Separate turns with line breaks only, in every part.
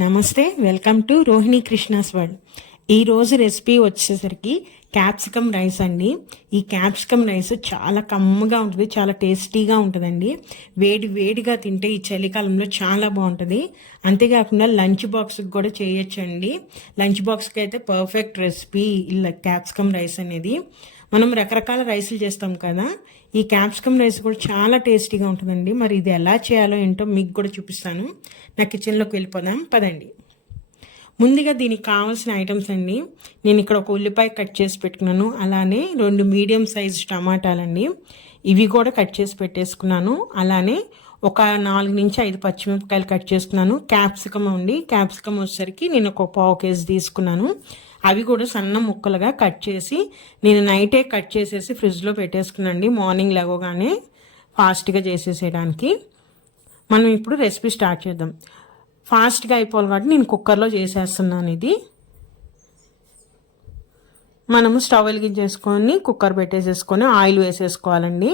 నమస్తే welcome to Rohini Krishna's world ఈరోజు recipe వచ్చేసరికి క్యాప్సికమ్ రైస్ అండి. ఈ క్యాప్సికమ్ రైస్ చాలా కమ్మగా ఉంటుంది చాలా టేస్టీగా ఉంటుందండి. వేడి వేడిగా తింటే ఈ చలికాలంలో చాలా బాగుంటుంది. అంతేకాకుండా లంచ్ బాక్స్కి కూడా చేయొచ్చండి. లంచ్ బాక్స్కి అయితే పర్ఫెక్ట్ రెసిపీ ఇలా క్యాప్సికమ్ రైస్ అనేది. మనం రకరకాల రైసులు చేస్తాం కదా ఈ క్యాప్సికమ్ రైస్ కూడా చాలా టేస్టీగా ఉంటుందండి. మరి ఇది ఎలా చేయాలో ఏంటో మీకు కూడా చూపిస్తాను. నా కిచెన్లోకి వెళ్ళిపోదాం పదండి. ముందుగా దీనికి కావాల్సిన ఐటమ్స్ అండి. నేను ఇక్కడ ఒక ఉల్లిపాయ కట్ చేసి పెట్టుకున్నాను. అలానే రెండు మీడియం సైజ్ టమాటాలండి. ఇవి కూడా కట్ చేసి పెట్టేసుకున్నాను. అలానే ఒక నాలుగు నుంచి ఐదు పచ్చిమిరపకాయలు కట్ చేసుకున్నాను. క్యాప్సికమ్ అండి. క్యాప్సికమ్ వచ్చేసరికి నేను ఒక పావు కేజీ తీసుకున్నాను. అవి కూడా సన్న ముక్కలుగా కట్ చేసి నేను నైటే కట్ చేసేసి ఫ్రిడ్జ్లో పెట్టేసుకున్నాండి మార్నింగ్ లేవగానే ఫాస్ట్గా చేసేసేయడానికి. మనం ఇప్పుడు రెసిపీ స్టార్ట్ చేద్దాం. ఫాస్ట్గా అయిపోవాలి కాబట్టి నేను కుక్కర్లో చేసేస్తున్నాను ఇది. మనము స్టవ్ వెలిగించేసుకొని కుక్కర్ పెట్టేసేసుకొని ఆయిల్ వేసేసుకోవాలండి.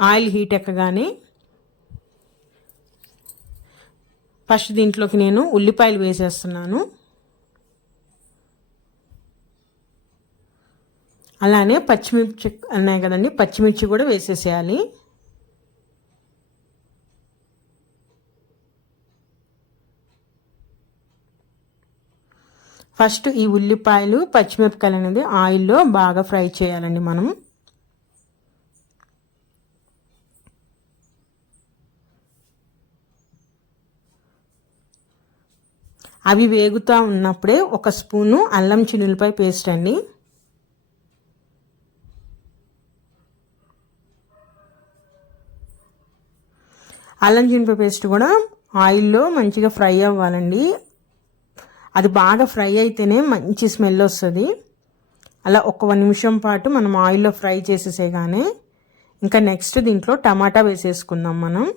ఆయిల్ హీట్ ఎక్కగానే ఫస్ట్ దీంట్లోకి నేను ఉల్లిపాయలు వేసేస్తున్నాను. అలానే పచ్చిమిర్చి అన్నాయి కదండి పచ్చిమిర్చి కూడా వేసేసేయాలి. ఫస్ట్ ఈ ఉల్లిపాయలు పచ్చిమిరపకాయలు అనేది ఆయిల్లో బాగా ఫ్రై చేయాలండి మనం. అవి వేగుతూ ఉన్నప్పుడే ఒక స్పూను అల్లం చిన్నులపై పేస్ట్ అండి. అల్లం చింప పేస్ట్ కూడా ఆయిల్లో మంచిగా ఫ్రై అవ్వాలండి. అది బాగా ఫ్రై అయితేనే మంచి స్మెల్ వస్తుంది. అలా ఒక నిమిషం పాటు మనం ఆయిల్లో ఫ్రై చేసేసేగానే ఇంకా నెక్స్ట్ దీంట్లో టమాటా వేసేసుకుందాం మనం.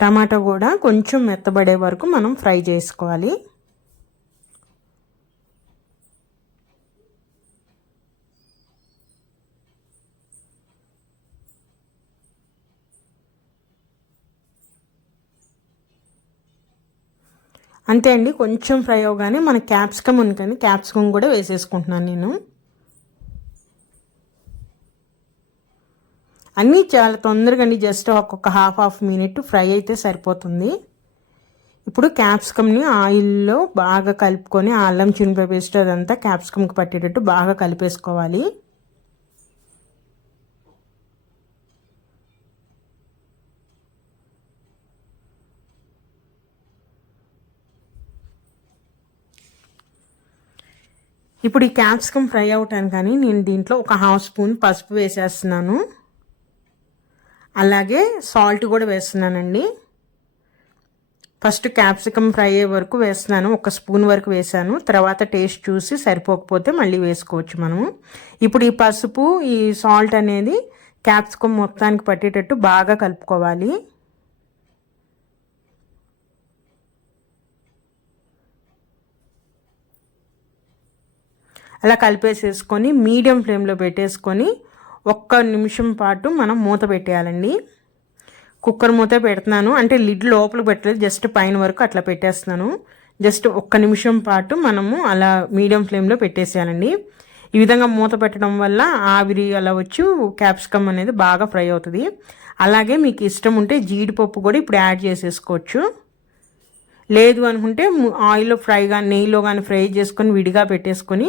టమాటా కూడా కొంచెం మెత్తబడే వరకు మనం ఫ్రై చేసుకోవాలి. అంతే అండి కొంచెం ఫ్రై అవగానే మన క్యాప్సికమ్ ఉంది క్యాప్సికమ్ కూడా వేసేసుకుంటున్నాను నేను. అన్నీ చాలా తొందరగా అండి జస్ట్ ఒక్కొక్క హాఫ్ హాఫ్ మినిట్ ఫ్రై అయితే సరిపోతుంది. ఇప్పుడు క్యాప్సికమ్ని ఆయిల్లో బాగా కలుపుకొని అల్లం చినిపే పేస్ట్ అదంతా క్యాప్సికమ్కి పట్టేటట్టు బాగా కలిపేసుకోవాలి. ఇప్పుడు ఈ క్యాప్సికమ్ ఫ్రై అవటానికి కానీ నేను దీంట్లో ఒక హాఫ్ స్పూన్ పసుపు వేసేస్తున్నాను. అలాగే సాల్ట్ కూడా వేస్తున్నానండి. ఫస్ట్ క్యాప్సికమ్ ఫ్రై అయ్యే వరకు వేస్తున్నాను. ఒక స్పూన్ వరకు వేసాను తర్వాత టేస్ట్ చూసి సరిపోకపోతే మళ్ళీ వేసుకోవచ్చు మనము. ఇప్పుడు ఈ పసుపు ఈ సాల్ట్ అనేది క్యాప్సికమ్ మొత్తానికి పట్టేటట్టు బాగా కలుపుకోవాలి. అలా కలిపేసేసుకొని మీడియం ఫ్లేమ్లో పెట్టేసుకొని ఒక్క నిమిషం పాటు మనం మూత పెట్టేయాలండి. కుక్కర్ మూత పెడుతున్నాను. అంటే లిడ్ లోపల పెట్టలేదు. జస్ట్ పైన వరకు అట్లా పెట్టేస్తున్నాను. జస్ట్ ఒక్క నిమిషం పాటు మనము అలా మీడియం ఫ్లేమ్లో పెట్టేసేయాలండి. ఈ విధంగా మూత పెట్టడం వల్ల ఆవిరి అలా వచ్చి క్యాప్సికమ్ అనేది బాగా ఫ్రై అవుతుంది. అలాగే మీకు ఇష్టం ఉంటే జీడిపప్పు కూడా ఇప్పుడు యాడ్ చేసేసుకోవచ్చు. లేదు అనుకుంటే ఆయిల్లో ఫ్రై కానీ నెయ్యిలో కానీ ఫ్రై చేసుకొని విడిగా పెట్టేసుకొని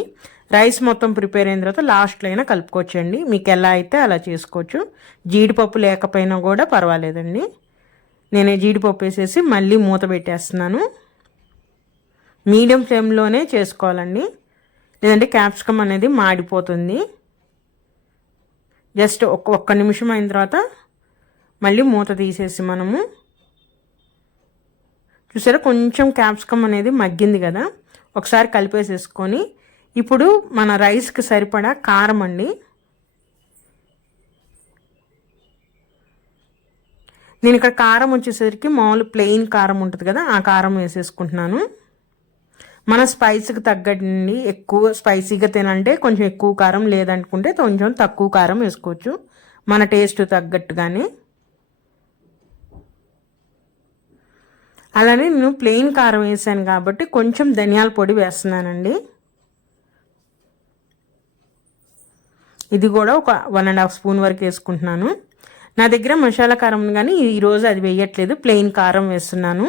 రైస్ మొత్తం ప్రిపేర్ అయిన తర్వాత లాస్ట్లో అయినా కలుపుకోవచ్చండి. మీకు ఎలా అయితే అలా చేసుకోవచ్చు. జీడిపప్పు లేకపోయినా కూడా పర్వాలేదండి. నేను జీడిపప్పు వేసేసి మళ్ళీ మూత పెట్టేస్తున్నాను. మీడియం ఫ్లేమ్లోనే చేసుకోవాలండి. లేదంటే క్యాప్సికమ్ అనేది మాడిపోతుంది. జస్ట్ ఒక్క ఒక్క నిమిషం అయిన తర్వాత మళ్ళీ మూత తీసేసి మనము. చూసారా? కొంచెం క్యాప్సికమ్ అనేది మగ్గింది కదా. ఒకసారి కలిపేసేసుకొని ఇప్పుడు మన రైస్కి సరిపడా కారం అండి. నేను ఇక్కడ కారం వచ్చేసరికి మామూలు ప్లెయిన్ కారం ఉంటుంది కదా ఆ కారం వేసేసుకుంటున్నాను. మన స్పైస్కి తగ్గండి ఎక్కువ స్పైసీగా తినంటే కొంచెం ఎక్కువ కారం లేదనుకుంటే కొంచెం తక్కువ కారం వేసుకోవచ్చు. మన టేస్ట్ తగ్గట్టుగానే. అలానే నేను ప్లెయిన్ కారం వేసాను కాబట్టి కొంచెం ధనియాల పొడి వేస్తున్నానండి. ఇది కూడా ఒక వన్ అండ్ హాఫ్ స్పూన్ వరకు వేసుకుంటున్నాను. నా దగ్గర మసాలా కారం ఉంది కానీ ఈరోజు అది వేయట్లేదు. ప్లెయిన్ కారం వేస్తున్నాను.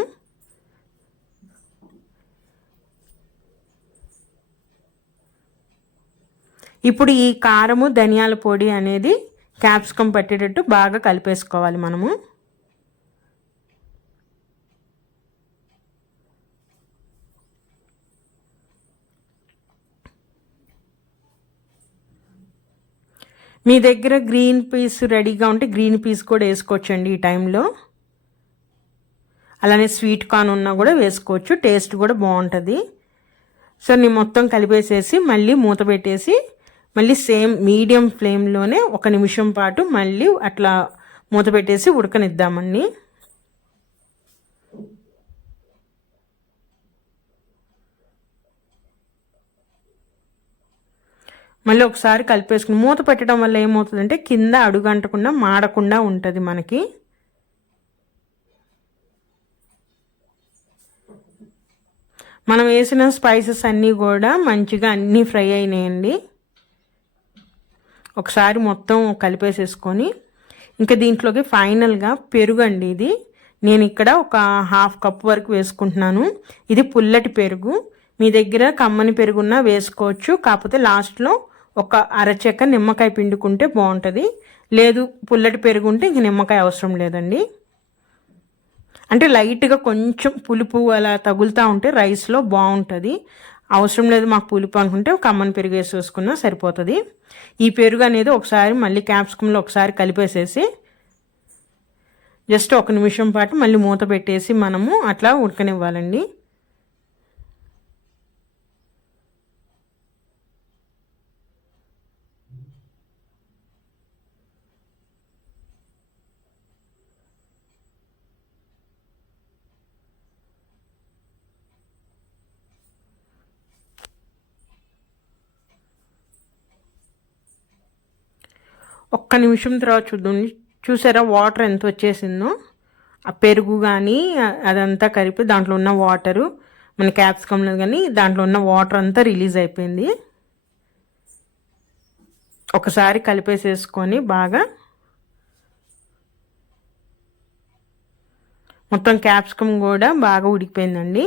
ఇప్పుడు ఈ కారము ధనియాల పొడి అనేది క్యాప్సికమ్ పట్టేటట్టు బాగా కలిపేసుకోవాలి మనము. మీ దగ్గర గ్రీన్ పీస్ రెడీగా ఉంటే గ్రీన్ పీస్ కూడా వేసుకోవచ్చండి ఈ టైంలో. అలానే స్వీట్ కార్న్ ఉన్నా కూడా వేసుకోవచ్చు టేస్ట్ కూడా బాగుంటుంది. సో నేను మొత్తం కలిపేసేసి మళ్ళీ మూత పెట్టేసి మళ్ళీ సేమ్ మీడియం ఫ్లేమ్లోనే ఒక నిమిషం పాటు మళ్ళీ అట్లా మూత పెట్టేసి ఉడకనిద్దామండి. మళ్ళీ ఒకసారి కలిపేసుకుని మూత పెట్టడం వల్ల ఏమవుతుందంటే కింద అడుగంటకుండా మాడకుండా ఉంటుంది మనకి. మనం వేసిన స్పైసెస్ అన్నీ కూడా మంచిగా అన్నీ ఫ్రై అయినాయండి. ఒకసారి మొత్తం కలిపేసేసుకొని ఇంకా దీంట్లోకి ఫైనల్గా పెరుగు అండి ఇది. నేను ఇక్కడ ఒక హాఫ్ కప్ వరకు వేసుకుంటున్నాను. ఇది పుల్లటి పెరుగు. మీ దగ్గర కమ్మని పెరుగున్నా వేసుకోవచ్చు. కాకపోతే లాస్ట్లో ఒక అరచెక్క నిమ్మకాయ పిండుకుంటే బాగుంటుంది. లేదు పుల్లటి పెరుగు ఉంటే ఇంక నిమ్మకాయ అవసరం లేదండి. అంటే లైట్గా కొంచెం పులుపు అలా తగులుతూ ఉంటే రైస్లో బాగుంటుంది. అవసరం లేదు మాకు పులుపు అనుకుంటే కమ్మని పెరుగు వేసేసుకున్నా సరిపోతుంది. ఈ పెరుగు అనేది ఒకసారి మళ్ళీ క్యాప్సికంలో ఒకసారి కలిపేసేసి జస్ట్ ఒక నిమిషం పాటు మళ్ళీ మూత పెట్టేసి మనము అట్లా ఉడకనివ్వాలండి. ఒక్క నిమిషం తర్వాత చూద్దాం. చూసారా? వాటర్ ఎంత వచ్చేసిందో? ఆ పెరుగు కానీ అదంతా కలిపి దాంట్లో ఉన్న వాటరు మన క్యాప్సికంలో కానీ దాంట్లో ఉన్న వాటర్ అంతా రిలీజ్ అయిపోయింది. ఒకసారి కలిపేసేసుకొని బాగా మొత్తం క్యాప్సికమ్ కూడా బాగా ఉడికిపోయిందండి.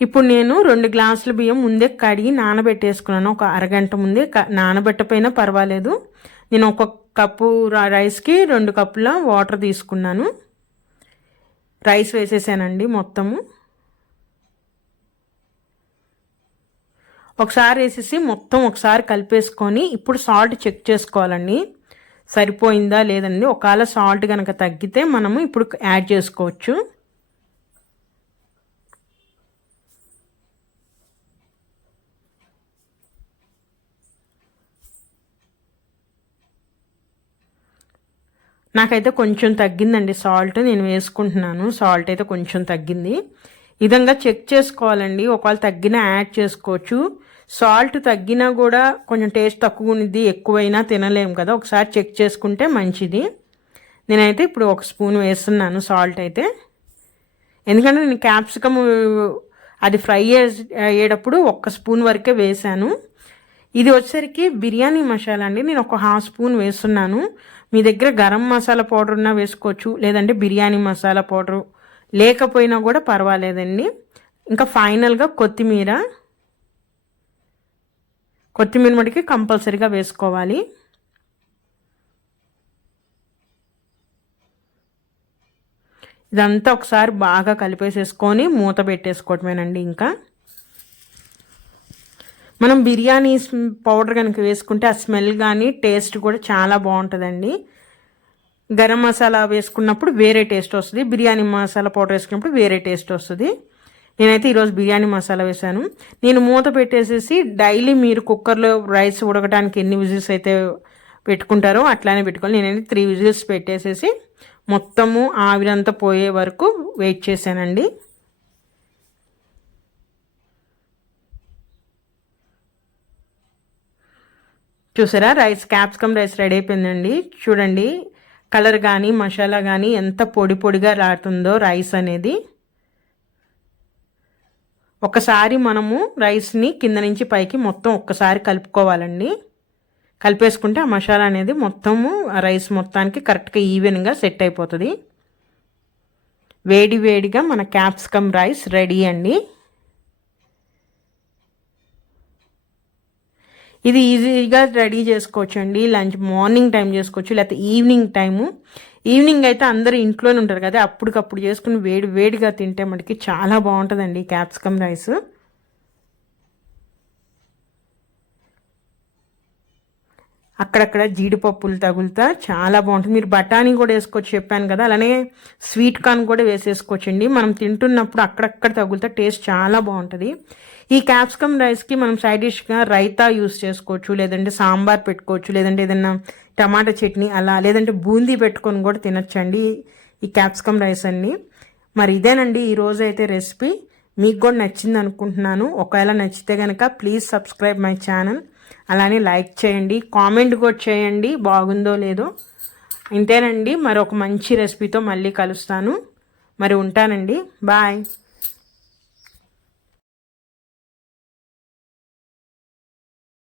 ఇప్పుడు నేను రెండు గ్లాసుల బియ్యం ముందే కడిగి నానబెట్టేసుకున్నాను. ఒక అరగంట ముందే నానబెట్టపోయినా పర్వాలేదు. నేను ఒక కప్పు రైస్కి రెండు కప్పుల వాటర్ తీసుకున్నాను. రైస్ వేసేసానండి మొత్తము. ఒకసారి వేసేసి మొత్తం ఒకసారి కలిపేసుకొని ఇప్పుడు సాల్ట్ చెక్ చేసుకోవాలండి. సరిపోయిందా లేదండి? ఒకవేళ సాల్ట్ కనుక తగ్గితే మనము ఇప్పుడు యాడ్ చేసుకోవచ్చు. నాకైతే కొంచెం తగ్గిందండి సాల్ట్ నేను వేసుకుంటున్నాను. సాల్ట్ అయితే కొంచెం తగ్గింది. విధంగా చెక్ చేసుకోవాలండి. ఒకవేళ తగ్గినా యాడ్ చేసుకోవచ్చు. సాల్ట్ తగ్గినా కూడా కొంచెం టేస్ట్ తక్కువ ఉన్నది ఎక్కువైనా తినలేము కదా. ఒకసారి చెక్ చేసుకుంటే మంచిది. నేనైతే ఇప్పుడు ఒక స్పూన్ వేస్తున్నాను సాల్ట్ అయితే. ఎందుకంటే నేను క్యాప్సికమ్ అది ఫ్రై అయ్యేటప్పుడు ఒక్క స్పూన్ వరకే వేసాను ఇది వచ్చేసరికి బిర్యానీ మసాలా అండి. నేను ఒక హాఫ్ స్పూన్ వేస్తున్నాను. మీ దగ్గర గరం మసాలా పౌడర్ ఉన్నా వేసుకోవచ్చు లేదంటే బిర్యానీ మసాలా పౌడరు లేకపోయినా కూడా పర్వాలేదండి. ఇంకా ఫైనల్గా కొత్తిమీర కొత్తిమీర మటుకి కంపల్సరీగా వేసుకోవాలి. ఇదంతా ఒకసారి బాగా కలిపేసేసుకొని మూత పెట్టేసుకోవటమేనండి ఇంకా. మనం బిర్యానీ పౌడర్ కనుక వేసుకుంటే ఆ స్మెల్ కానీ టేస్ట్ కూడా చాలా బాగుంటుందండి. గరం మసాలా వేసుకున్నప్పుడు వేరే టేస్ట్ వస్తుంది. బిర్యానీ మసాలా పౌడర్ వేసుకున్నప్పుడు వేరే టేస్ట్ వస్తుంది. నేనైతే ఈరోజు బిర్యానీ మసాలా వేసాను నేను మూత పెట్టేసేసి డైలీ మీరు కుక్కర్లో రైస్ ఉడకడానికి ఎన్ని విజిల్స్ అయితే పెట్టుకుంటారో అట్లానే పెట్టుకోవాలి. నేనైతే త్రీ విజిల్స్ పెట్టేసేసి మొత్తము ఆవిరంతా పోయే వరకు వెయిట్ చేశానండి. చూసారా? రైస్ క్యాప్సికమ్ రైస్ రెడీ అయిపోయిందండి. చూడండి కలర్ కానీ మసాలా కానీ ఎంత పొడి పొడిగా రాడుతుందో రైస్ అనేది. ఒకసారి మనము రైస్ని కింద నుంచి పైకి మొత్తం ఒక్కసారి కలుపుకోవాలండి. కలిపేసుకుంటే ఆ మసాలా అనేది మొత్తము ఆ రైస్ మొత్తానికి కరెక్ట్గా ఈవెన్గా సెట్ అయిపోతుంది. వేడి వేడిగా మన క్యాప్సికమ్ రైస్ రెడీ అండి. ఇది ఈజీగా రెడీ చేసుకోవచ్చు అండి లంచ్ మార్నింగ్ టైం చేసుకోవచ్చు లేకపోతే ఈవినింగ్ టైము. ఈవినింగ్ అయితే అందరూ ఇంట్లోనే ఉంటారు కదా అప్పటికప్పుడు చేసుకుని వేడి వేడిగా తింటే మనకి చాలా బాగుంటుందండి క్యాప్సికమ్ రైస్. అక్కడక్కడ జీడిపప్పులు తగులుతా చాలా బాగుంటుంది. మీరు బఠానీ కూడా వేసుకోవచ్చు చెప్పాను కదా. అలానే స్వీట్ కార్న్ కూడా వేసేసుకోవచ్చండి. మనం తింటున్నప్పుడు అక్కడక్కడ తగులుతా టేస్ట్ చాలా బాగుంటుంది. ఈ క్యాప్సికమ్ రైస్కి మనం సైడ్ డిష్గా రైతా యూస్ చేసుకోవచ్చు లేదంటే సాంబార్ పెట్టుకోవచ్చు లేదంటే ఏదైనా టమాటా చట్నీ అలా లేదంటే బూందీ పెట్టుకొని కూడా తినచ్చండి ఈ క్యాప్సికమ్ రైస్ అన్ని. మరి ఇదేనండి ఈరోజు అయితే రెసిపీ. మీకు కూడా నచ్చింది అనుకుంటున్నాను ఒకవేళ నచ్చితే కనుక ప్లీజ్ సబ్స్క్రైబ్ మై ఛానల్. అలానే లైక్ చేయండి కామెంట్ కూడా చేయండి బాగుందో లేదో. ఇంతేనండి మరి ఒక మంచి రెసిపీతో మళ్ళీ కలుస్తాను. మరి ఉంటానండి బాయ్.